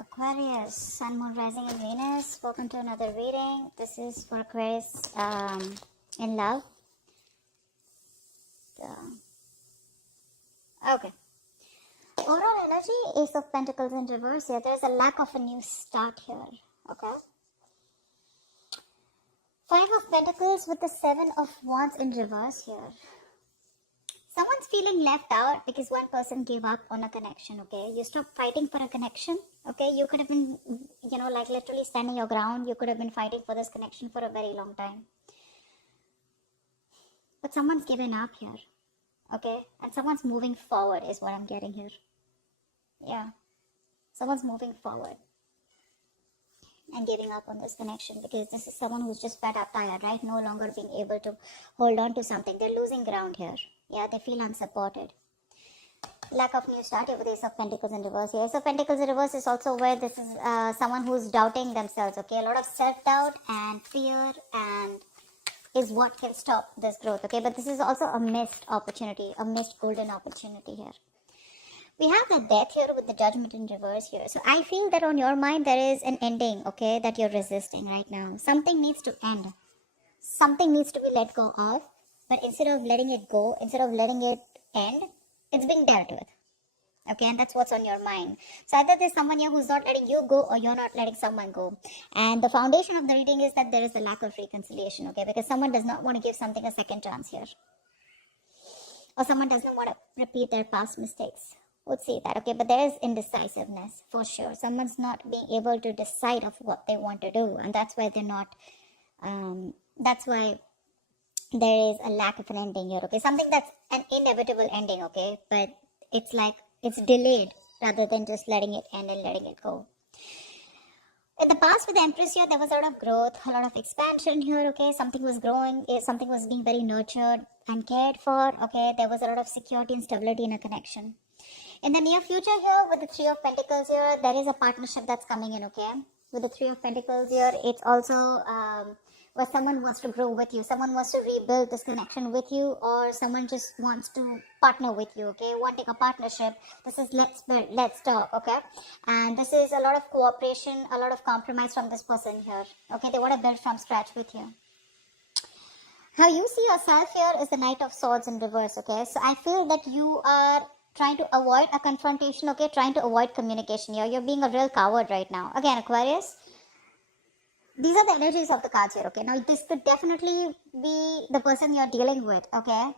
Aquarius, Sun, Moon, Rising, and Venus. Welcome to another reading. This is for Aquarius in love. Okay. Overall energy, Ace of Pentacles in reverse here. There's a lack of a new start here. Okay. Five of Pentacles with the Seven of Wands in reverse here. Someone's feeling left out because one person gave up on a connection, okay? You stopped fighting for a connection, okay? You could have been, like literally standing your ground. You could have been fighting for this connection for a very long time. But someone's given up here, okay? And someone's moving forward is what I'm getting here. Yeah. Someone's moving forward and giving up on this connection because this is someone who's just fed up, tired, right? No longer being able to hold on to something. They're losing ground here. Yeah, they feel unsupported. Lack of new start with Ace of Pentacles in reverse. Ace of Pentacles in reverse is also where this is someone who's doubting themselves, okay? A lot of self-doubt and fear and is what can stop this growth, okay? But this is also a missed opportunity, a missed golden opportunity here. We have the Death here with the Judgment in reverse here. So I feel that on your mind there is an ending, okay, that you're resisting right now. Something needs to end. Something needs to be let go of. But instead of letting it go, instead of letting it end, it's being dealt with. Okay, and that's what's on your mind. So either there's someone here who's not letting you go or you're not letting someone go. And the foundation of the reading is that there is a lack of reconciliation, okay? Because someone does not want to give something a second chance here. Or someone doesn't want to repeat their past mistakes. We'll see that, okay? But there is indecisiveness, for sure. Someone's not being able to decide of what they want to do. And that's why they're not, that's why there is a lack of an ending here, okay? Something that's an inevitable ending, okay? But it's like, it's delayed rather than just letting it end and letting it go. In the past with the Empress here, there was a lot of growth, a lot of expansion here, okay? Something was growing, something was being very nurtured and cared for, okay? There was a lot of security and stability in a connection. In the near future here, with the Three of Pentacles here, there is a partnership that's coming in, okay? With the Three of Pentacles here, it's also where someone wants to grow with you. Someone wants to rebuild this connection with you, or someone just wants to partner with you, okay? Wanting a partnership. This is let's build, let's talk, okay? And this is a lot of cooperation, a lot of compromise from this person here, okay? They want to build from scratch with you. How you see yourself here is the Knight of Swords in reverse, okay? So I feel that you are trying to avoid a confrontation, okay? Trying to avoid communication here. You're being a real coward right now. Again, Aquarius, these are the energies of the cards here, okay? Now, this could definitely be the person you're dealing with, okay?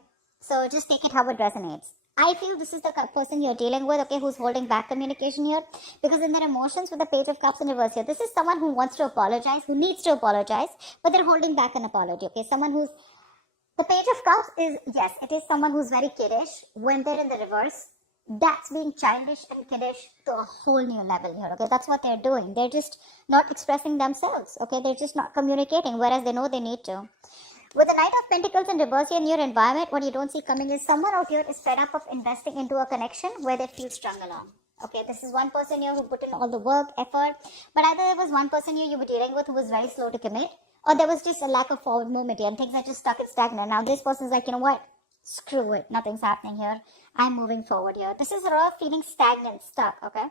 So, just take it how it resonates. I feel this is the person you're dealing with, okay, who's holding back communication here. Because in their emotions with the Page of Cups in reverse here, this is someone who wants to apologize, who needs to apologize, but they're holding back an apology, okay? Someone who's... The Page of Cups is, yes, it is someone who's very kiddish when they're in the reverse. That's being childish and kiddish to a whole new level here, okay? That's what they're doing. They're just not expressing themselves, okay? They're just not communicating, whereas they know they need to. With the Knight of Pentacles in reverse here in your environment, what you don't see coming is someone out here is fed up of investing into a connection where they feel strung along. Okay, this is one person here who put in all the work, effort, but either there was one person here you were dealing with who was very slow to commit, or there was just a lack of forward movement here and things are just stuck and stagnant. Now this person's like, you know what? Screw it. Nothing's happening here. I'm moving forward here. This is a lot of feeling stagnant, stuck, okay?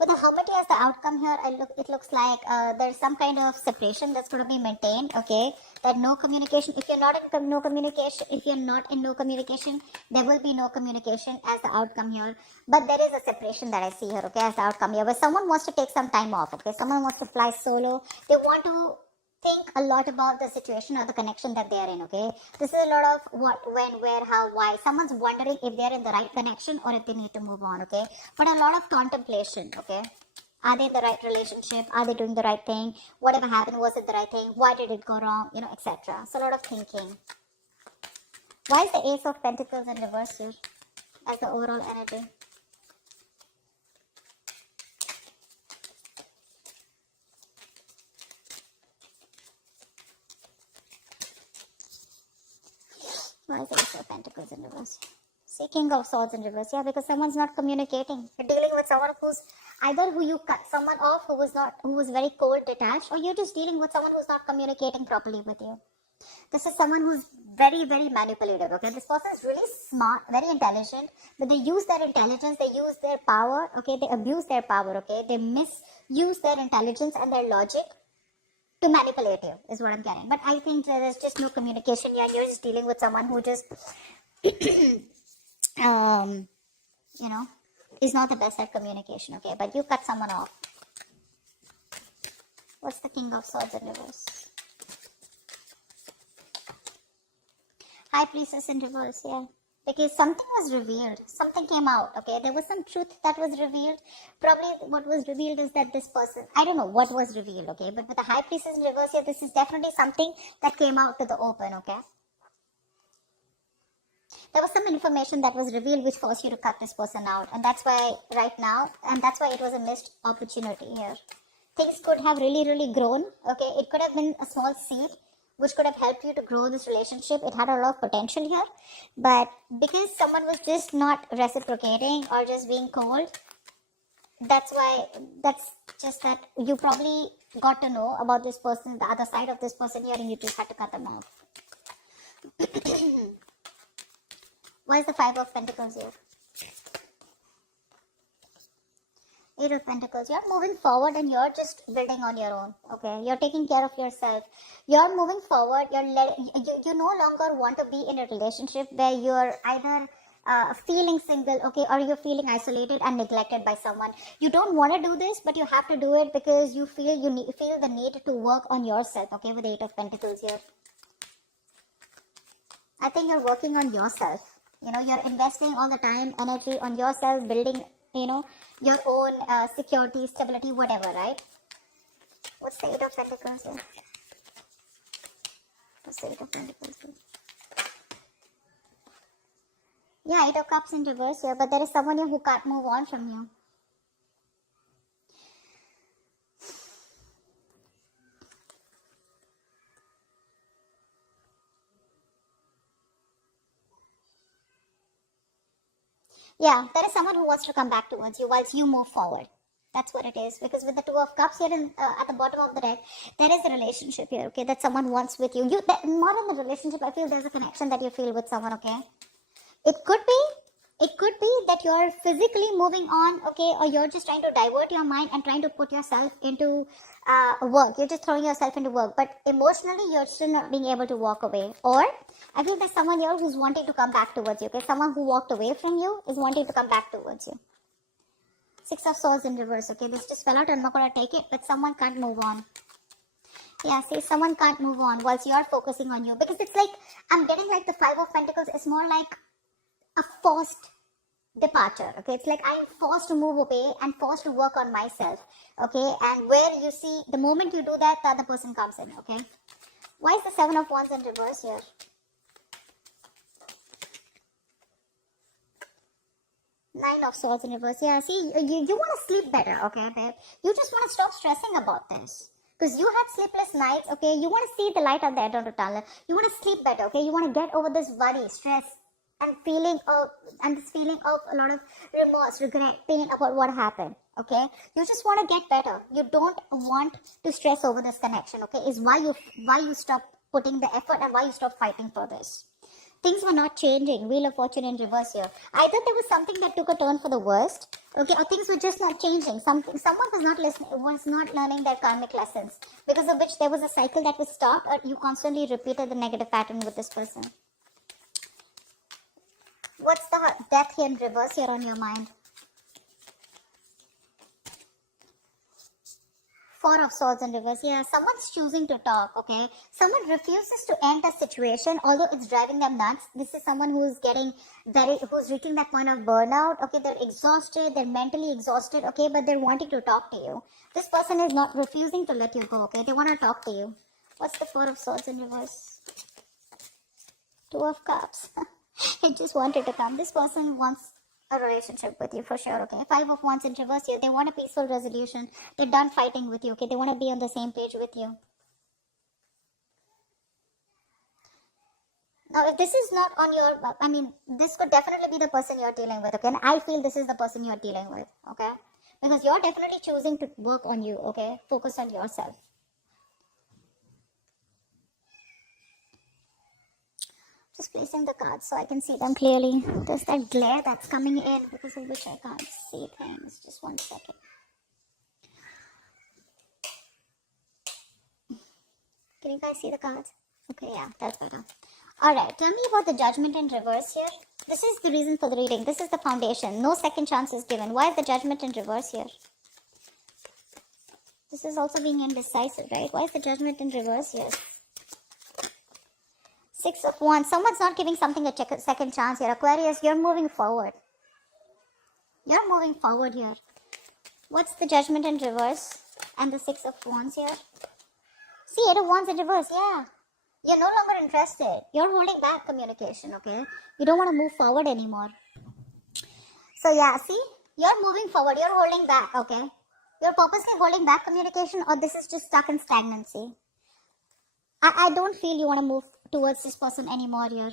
With the Hermit as the outcome here, it looks like there's some kind of separation that's going to be maintained, okay? That no communication. If you're not in no communication, there will be no communication as the outcome here. But there is a separation that I see here, okay, as the outcome here. Where someone wants to take some time off, okay? Someone wants to fly solo. They want to think a lot about the situation or the connection that they are in, okay? This is a lot of what, when, where, how, why. Someone's wondering if they're in the right connection or if they need to move on, okay? But a lot of contemplation, okay? Are they in the right relationship? Are they doing the right thing? Whatever happened, was it the right thing? Why did it go wrong? You know, etc. So a lot of thinking. Why is the Ace of Pentacles in reverse here as the overall energy? Why is the Ace of Pentacles in reverse? See, King of Swords in reverse. Yeah, because someone's not communicating. You're dealing with someone who's either who you cut someone off who was very cold, detached, or you're just dealing with someone who's not communicating properly with you. This is someone who's very, very manipulative, okay? This person is really smart, very intelligent, but they use their intelligence, they use their power, okay? They abuse their power, okay? They misuse their intelligence and their logic to manipulate you, is what I'm getting. But I think there's just no communication here. You're just dealing with someone who just, you know, is not the best at communication, okay? But you cut someone off. What's the King of Swords in reverse? High Priestess in reverse, yeah. Because something was revealed. Something came out, okay? There was some truth that was revealed. Probably what was revealed is that this person, I don't know what was revealed, okay? But with the High Priestess in reverse here, this is definitely something that came out to the open, okay? There was some information that was revealed which forced you to cut this person out. And that's why right now, and that's why it was a missed opportunity here. Things could have really, really grown, okay? It could have been a small seed which could have helped you to grow this relationship. It had a lot of potential here. But because someone was just not reciprocating or just being cold, that's just that you probably got to know about this person, the other side of this person here, and you just had to cut them off. Why is the Five of Pentacles here? Eight of Pentacles. You're moving forward and you're just building on your own. Okay, you're taking care of yourself. You're moving forward. You no longer want to be in a relationship where you're either feeling single, okay, or you're feeling isolated and neglected by someone. You don't want to do this, but you have to do it because you feel feel the need to work on yourself. Okay, with the Eight of Pentacles here. I think you're working on yourself. You know, you're investing all the time, energy on yourself, building, you know, your own security, stability, whatever, right? What's the Eight of Pentacles here? What's the Eight of Pentacles here? Yeah, Eight of Cups in reverse here, but there is someone here who can't move on from you. Yeah, there is someone who wants to come back towards you whilst you move forward. That's what it is. Because with the Two of Cups here at the bottom of the deck, there is a relationship here, okay, that someone wants with you. Not in the relationship, I feel there's a connection that you feel with someone, okay? It could be that you're physically moving on, okay, or you're just trying to divert your mind and trying to put yourself into work. You're just throwing yourself into work, but emotionally you're still not being able to walk away. Or I feel there's someone here who's wanting to come back towards you, okay? Someone who walked away from you is wanting to come back towards you. Six of Swords in reverse, okay? This just fell out. I'm not going to take it, but someone can't move on. Yeah, see, someone can't move on whilst you're focusing on you. Because it's like, I'm getting like the Five of Pentacles is more like a forced departure, okay? It's like I'm forced to move away and forced to work on myself, okay? And where you see, the moment you do that, the other person comes in, okay? Why is the Seven of Wands in reverse here? Nine of Swords in reverse. Yeah, see, you want to sleep better, okay, babe? You just want to stop stressing about this. Because you had sleepless nights, okay? You want to see the light at the end of the tunnel. You want to sleep better, okay? You want to get over this worry, stress, and this feeling of a lot of remorse, regret, pain about what happened, okay? You just want to get better. You don't want to stress over this connection, okay? Is why you stop putting the effort and why you stop fighting for this. Things were not changing. Wheel of Fortune in reverse here. Either there was something that took a turn for the worst, okay, or things were just not changing. Someone was not listening, was not learning their karmic lessons, because of which there was a cycle that was stopped, or you constantly repeated the negative pattern with this person. What's the Death here in reverse here on your mind? Four of Swords in reverse. Yeah, someone's choosing to talk, okay? Someone refuses to end a situation, although it's driving them nuts. This is someone who's who's reaching that point of burnout, okay? They're exhausted, they're mentally exhausted, okay? But they're wanting to talk to you. This person is not refusing to let you go, okay? They want to talk to you. What's the Four of Swords in reverse? Two of Cups. It just wanted to come. This person wants a relationship with you for sure, okay? Five of Wands in reverse here. They want a peaceful resolution. They're done fighting with you, okay? They want to be on the same page with you. Now, if this is not on your, this could definitely be the person you're dealing with, okay? And I feel this is the person you're dealing with, okay? Because you're definitely choosing to work on you, okay? Focus on yourself. Just placing the cards so I can see them clearly. There's that glare that's coming in because of which I can't see things. Just 1 second. Can you guys see the cards? Okay, yeah, that's better. Alright, tell me about the Judgment in reverse here. This is the reason for the reading. This is the foundation. No second chance is given. Why is the Judgment in reverse here? This is also being indecisive, right? Why is the Judgment in reverse here? 6 of Wands. Someone's not giving something a second chance here. Aquarius, you're moving forward. You're moving forward here. What's the Judgment in reverse? And the 6 of Wands here? See, 8 of Wands in reverse, yeah. You're no longer interested. You're holding back communication, okay? You don't want to move forward anymore. So yeah, see? You're moving forward. You're holding back, okay? You're purposely holding back communication, or this is just stuck in stagnancy. I don't feel you want to move towards this person anymore here.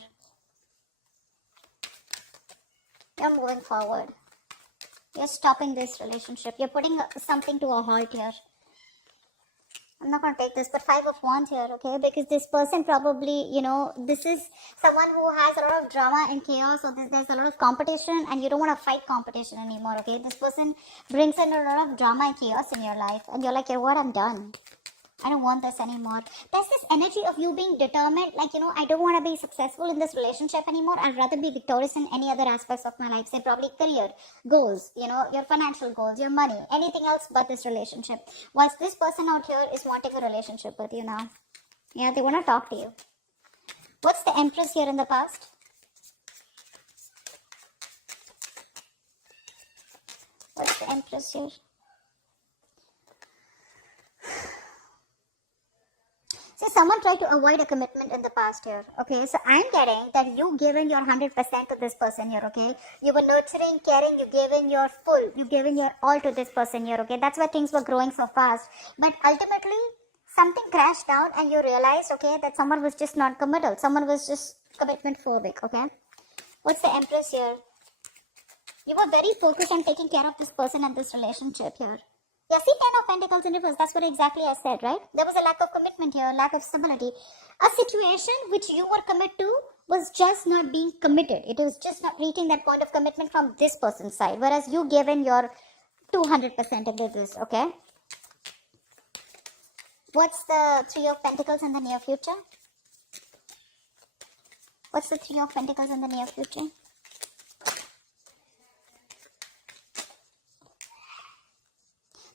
You're moving forward. You're stopping this relationship. You're putting something to a halt here. I'm not going to take this, but 5 of Wands here, okay? Because this person probably, you know, this is someone who has a lot of drama and chaos, or there's a lot of competition, and you don't want to fight competition anymore, okay? This person brings in a lot of drama and chaos in your life, and you're like, you know what, I'm done. I don't want this anymore. There's this energy of you being determined, like, you know, I don't want to be successful in this relationship anymore. I'd rather be victorious in any other aspects of my life. Say probably career, goals, you know, your financial goals, your money, anything else but this relationship. Whilst this person out here is wanting a relationship with you now. Yeah, they want to talk to you. What's the Empress here in the past? What's the Empress here? So someone tried to avoid a commitment in the past here, okay? So I'm getting that you given your 100% to this person here, okay? You were nurturing, caring, you gave in your full, you gave in your all to this person here, okay? That's why things were growing so fast. But ultimately, something crashed down and you realized, okay, that someone was just not committal. Someone was just commitment phobic, okay? What's the Empress here? You were very focused on taking care of this person and this relationship here. Yeah, see 10 of Pentacles in reverse. That's what exactly I said, right? There was a lack of commitment here, lack of stability. A situation which you were committed to was just not being committed. It was just not reaching that point of commitment from this person's side. Whereas you gave in your 200% of this, okay? What's the 3 of Pentacles in the near future? What's the 3 of Pentacles in the near future?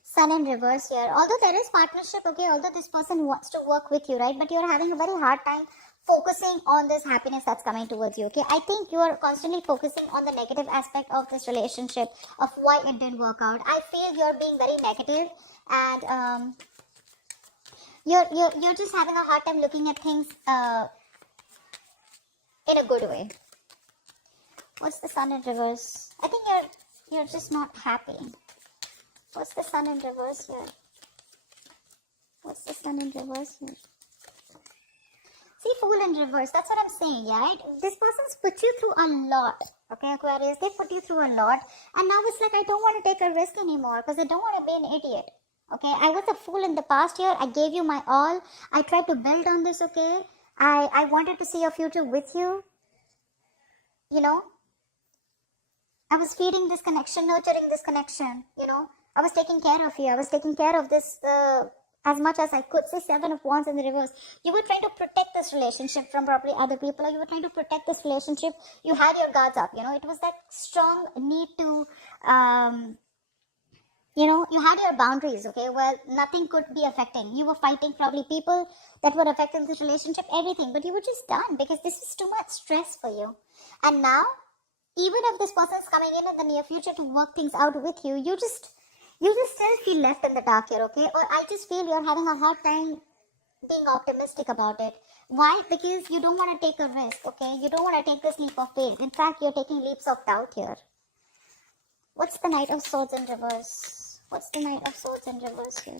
Sun in reverse here. Although there is partnership, okay, although this person wants to work with you, right, but you're having a very hard time focusing on this happiness that's coming towards you, okay? I think you're constantly focusing on the negative aspect of this relationship, of why it didn't work out. I feel you're being very negative, and you're just having a hard time looking at things in a good way. What's the Sun in reverse? I think you're just not happy. What's the Sun in reverse here? What's the Sun in reverse here? See, Fool in reverse. That's what I'm saying, yeah, right? This person's put you through a lot, okay, Aquarius? They put you through a lot. And now it's like, I don't want to take a risk anymore because I don't want to be an idiot, okay? I was a fool in the past year. I gave you my all. I tried to build on this, okay? I wanted to see a future with you. You know? I was feeding this connection, nurturing this connection, you know? I was taking care of you. I was taking care of this as much as I could. See, 7 of Wands in the reverse. You were trying to protect this relationship from probably other people, or you were trying to protect this relationship. You had your guards up, you know. It was that strong need to, you know, you had your boundaries, okay? Well, nothing could be affecting. You were fighting probably people that were affecting this relationship, everything. But you were just done because this was too much stress for you. And now, even if this person's coming in the near future to work things out with you, you just still feel left in the dark here, okay? Or I just feel you're having a hard time being optimistic about it. Why? Because you don't want to take a risk, okay? You don't want to take this leap of faith. In fact, you're taking leaps of doubt here. What's the Knight of Swords in reverse? What's the Knight of Swords in reverse here?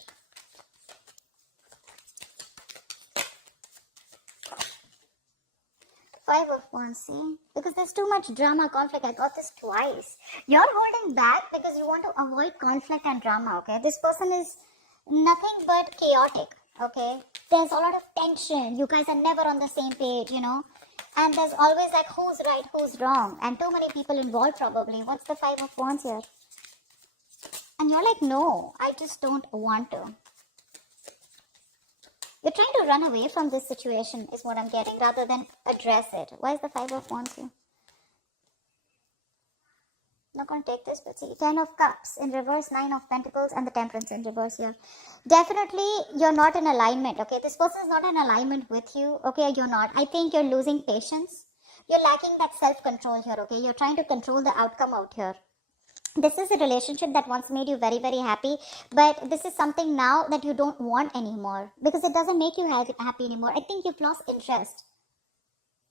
Five of Wands, see? Because there's too much drama, conflict. I got this twice. You're holding back because you want to avoid conflict and drama, okay? This person is nothing but chaotic, okay? There's a lot of tension. You guys are never on the same page, you know? And there's always like who's right, who's wrong, and too many people involved probably. What's the Five of Wands here? And you're like, no, I just don't want to. You're trying to run away from this situation is what I'm getting rather than address it. Why is the Five of Wands here? Not going to take this, but see, 10 of Cups in reverse, 9 of Pentacles, and the Temperance in reverse here. Definitely, you're not in alignment, okay? This person is not in alignment with you, okay? You're not. I think you're losing patience. You're lacking that self-control here, okay? You're trying to control the outcome out here. This is a relationship that once made you very, very happy, but this is something now that you don't want anymore because it doesn't make you happy anymore. I think you've lost interest,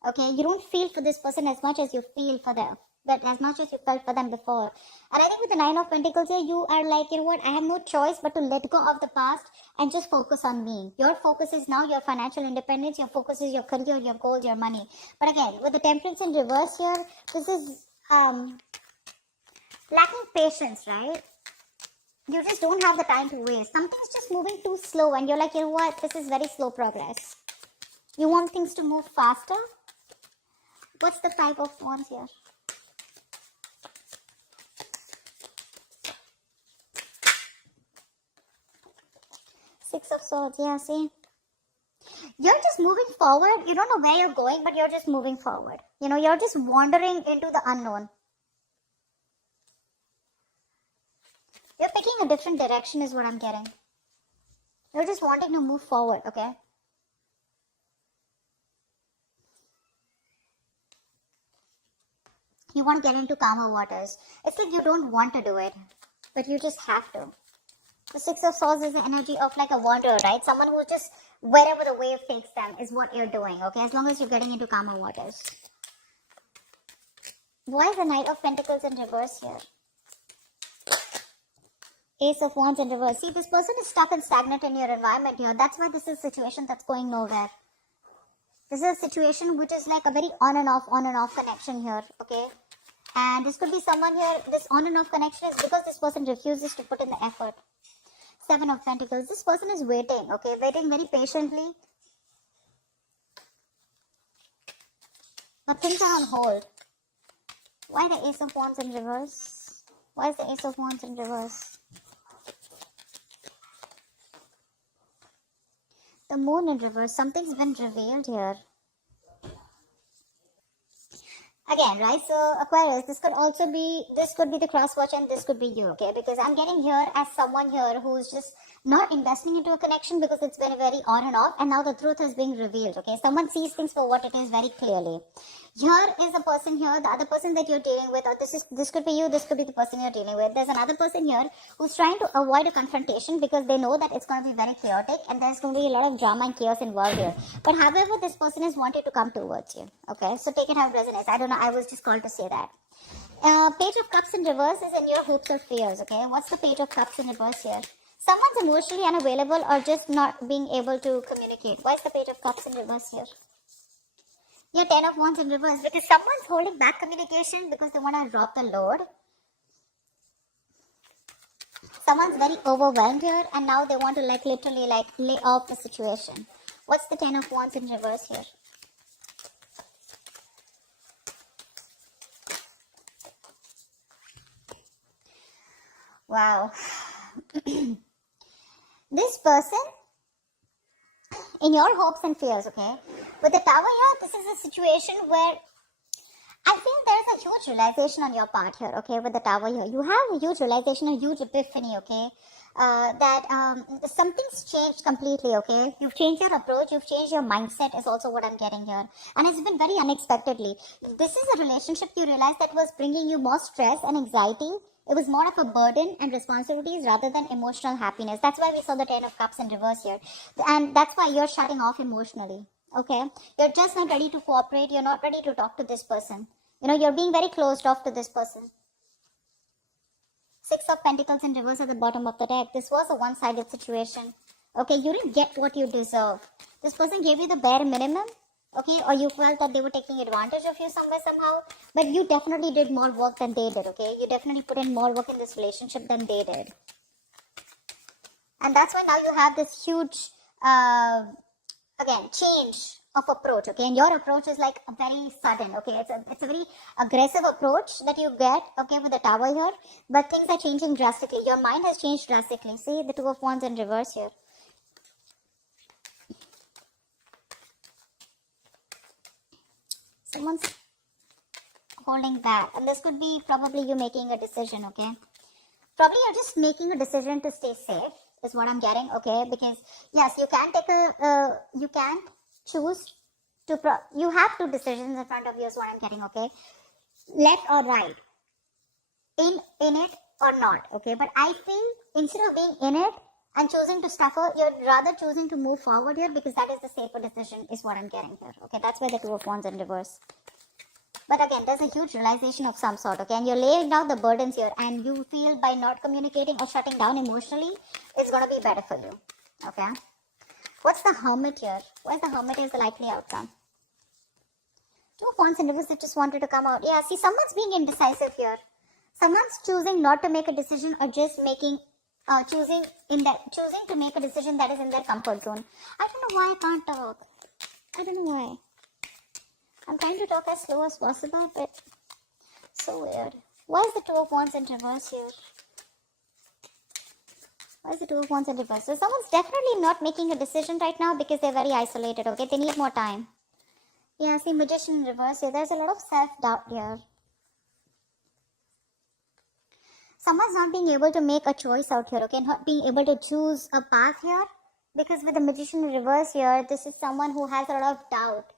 okay? You don't feel for this person as much as you feel for them. But as much as you felt for them before. And I think with the 9 of Pentacles here, you are like, you know what, I have no choice but to let go of the past and just focus on me. Your focus is now your financial independence, your focus is your career, your goals, your money. But again, with the Temperance in reverse here, this is lacking patience, right? You just don't have the time to waste. Something's just moving too slow and you're like, you know what, this is very slow progress. You want things to move faster? What's the Five of Wands here? Six of Swords, yeah, see? You're just moving forward. You don't know where you're going, but you're just moving forward. You know, you're just wandering into the unknown. You're picking a different direction is what I'm getting. You're just wanting to move forward, okay? You want to get into calmer waters. It's like you don't want to do it, but you just have to. The Six of Swords is the energy of like a wanderer, right? Someone who just, wherever the wave takes them is what you're doing, okay? As long as you're getting into calmer waters. Why is the Knight of Pentacles in reverse here? Ace of Wands in reverse. See, this person is stuck and stagnant in your environment here. That's why this is a situation that's going nowhere. This is a situation which is like a very on and off connection here, okay? And this could be someone here, this on and off connection is because this person refuses to put in the effort. Seven of Pentacles. This person is waiting, okay? Waiting very patiently. But things are on hold. Why the Ace of Wands in reverse? Why is the Ace of Wands in reverse? The Moon in reverse. Something's been revealed here. Again, right? So Aquarius, this could be the cross watch and this could be you, okay? Because I'm getting here as someone here who's just not investing into a connection because it's been very on and off and now the truth is being revealed, okay? Someone sees things for what it is very clearly. Here is a person here, the other person that you're dealing with, or this could be you, this could be the person you're dealing with. There's another person here who's trying to avoid a confrontation because they know that it's going to be very chaotic and there's going to be a lot of drama and chaos involved here. But however, this person is wanting to come towards you, okay? So take it how it resonates. I don't know, I was just called to say that. Page of Cups in reverse is in your hopes or fears, okay? What's the Page of Cups in reverse here? Someone's emotionally unavailable or just not being able to communicate. Why is the Page of Cups in reverse here? Yeah, 10 of Wands in reverse because someone's holding back communication because they want to drop the load. Someone's very overwhelmed here and now they want to like literally like lay off the situation. What's the 10 of Wands in reverse here? Wow. This person, in your hopes and fears, okay? With the Tower here, this is a situation where I feel there is a huge realization on your part here, okay? With the Tower here, you have a huge realization, a huge epiphany, okay? That something's changed completely, okay? You've changed your approach, you've changed your mindset is also what I'm getting here. And it's been very unexpectedly. This is a relationship you realized that was bringing you more stress and anxiety. It was more of a burden and responsibilities rather than emotional happiness. That's why we saw the 10 of Cups in reverse here. And that's why you're shutting off emotionally, okay? You're just not ready to cooperate. You're not ready to talk to this person. You know, you're being very closed off to this person. Six of Pentacles in reverse at the bottom of the deck. This was a one-sided situation. Okay, you didn't get what you deserve. This person gave you the bare minimum. Okay, or you felt that they were taking advantage of you somewhere, somehow. But you definitely did more work than they did, okay? You definitely put in more work in this relationship than they did. And that's why now you have this huge, again, change of approach, okay, and your approach is like very sudden, okay, it's a very aggressive approach that you get, okay, with the Tower here, but things are changing drastically. Your mind has changed drastically. See the Two of Wands in reverse here. Someone's holding back, and this could be probably you making a decision, okay, probably you're just making a decision to stay safe is what I'm getting, okay, because yes, you can take a you can choose to you have two decisions in front of you is what I'm getting, okay, left or right, in it or not, okay, but I feel instead of being in it and choosing to suffer, you're rather choosing to move forward here, because that is the safer decision is what I'm getting here, okay. That's where the Two of Wands in reverse. But again, there's a huge realization of some sort, okay, and you're laying down the burdens here, and you feel by not communicating or shutting down emotionally is going to be better for you, okay. What's the Hermit here? Where's the Hermit is the likely outcome? Two of Wands in reverse that just wanted to come out. Yeah, see, someone's being indecisive here. Someone's choosing not to make a decision, or just making, choosing to make a decision that is in their comfort zone. I don't know why I can't talk. I don't know why. I'm trying to talk as slow as possible, but so weird. Why is the Two of Wands in reverse here? Why is the Two of Wands in reverse? So someone's definitely not making a decision right now because they're very isolated, okay? They need more time. Yeah, see, Magician in reverse here. There's a lot of self-doubt here. Someone's not being able to make a choice out here, okay? Not being able to choose a path here. Because with the Magician in reverse here, this is someone who has a lot of doubt.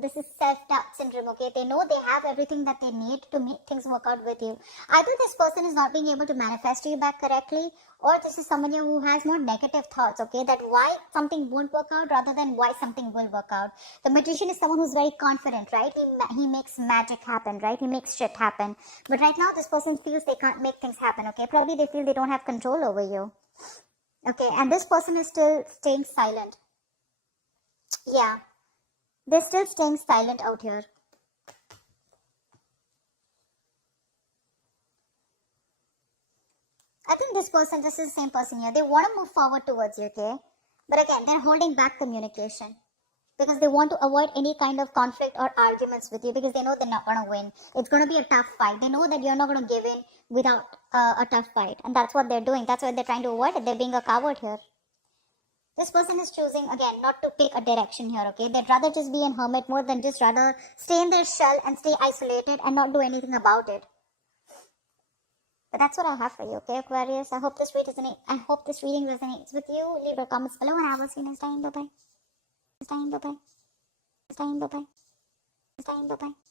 This is self-doubt syndrome, okay? They know they have everything that they need to make things work out with you. Either this person is not being able to manifest you back correctly, or this is someone who has more negative thoughts, okay? That why something won't work out rather than why something will work out. The Magician is someone who's very confident, right? He makes magic happen, right? He makes shit happen. But right now, this person feels they can't make things happen, okay? Probably they feel they don't have control over you. Okay, and this person is still staying silent. Yeah. They're still staying silent out here. I think this is the same person here. They want to move forward towards you, okay? But again, they're holding back communication. Because they want to avoid any kind of conflict or arguments with you, because they know they're not going to win. It's going to be a tough fight. They know that you're not going to give in without a tough fight. And that's what they're doing. That's what they're trying to avoid. They're being a coward here. This person is choosing, again, not to pick a direction here, okay? They'd rather just be an hermit more than just rather stay in their shell and stay isolated and not do anything about it. But that's what I have for you, okay, Aquarius? I hope this reading resonates with you. Leave your comments below, and I will see you next time. Bye-bye. Next time, bye-bye. Next time, bye-bye. Next time, bye-bye.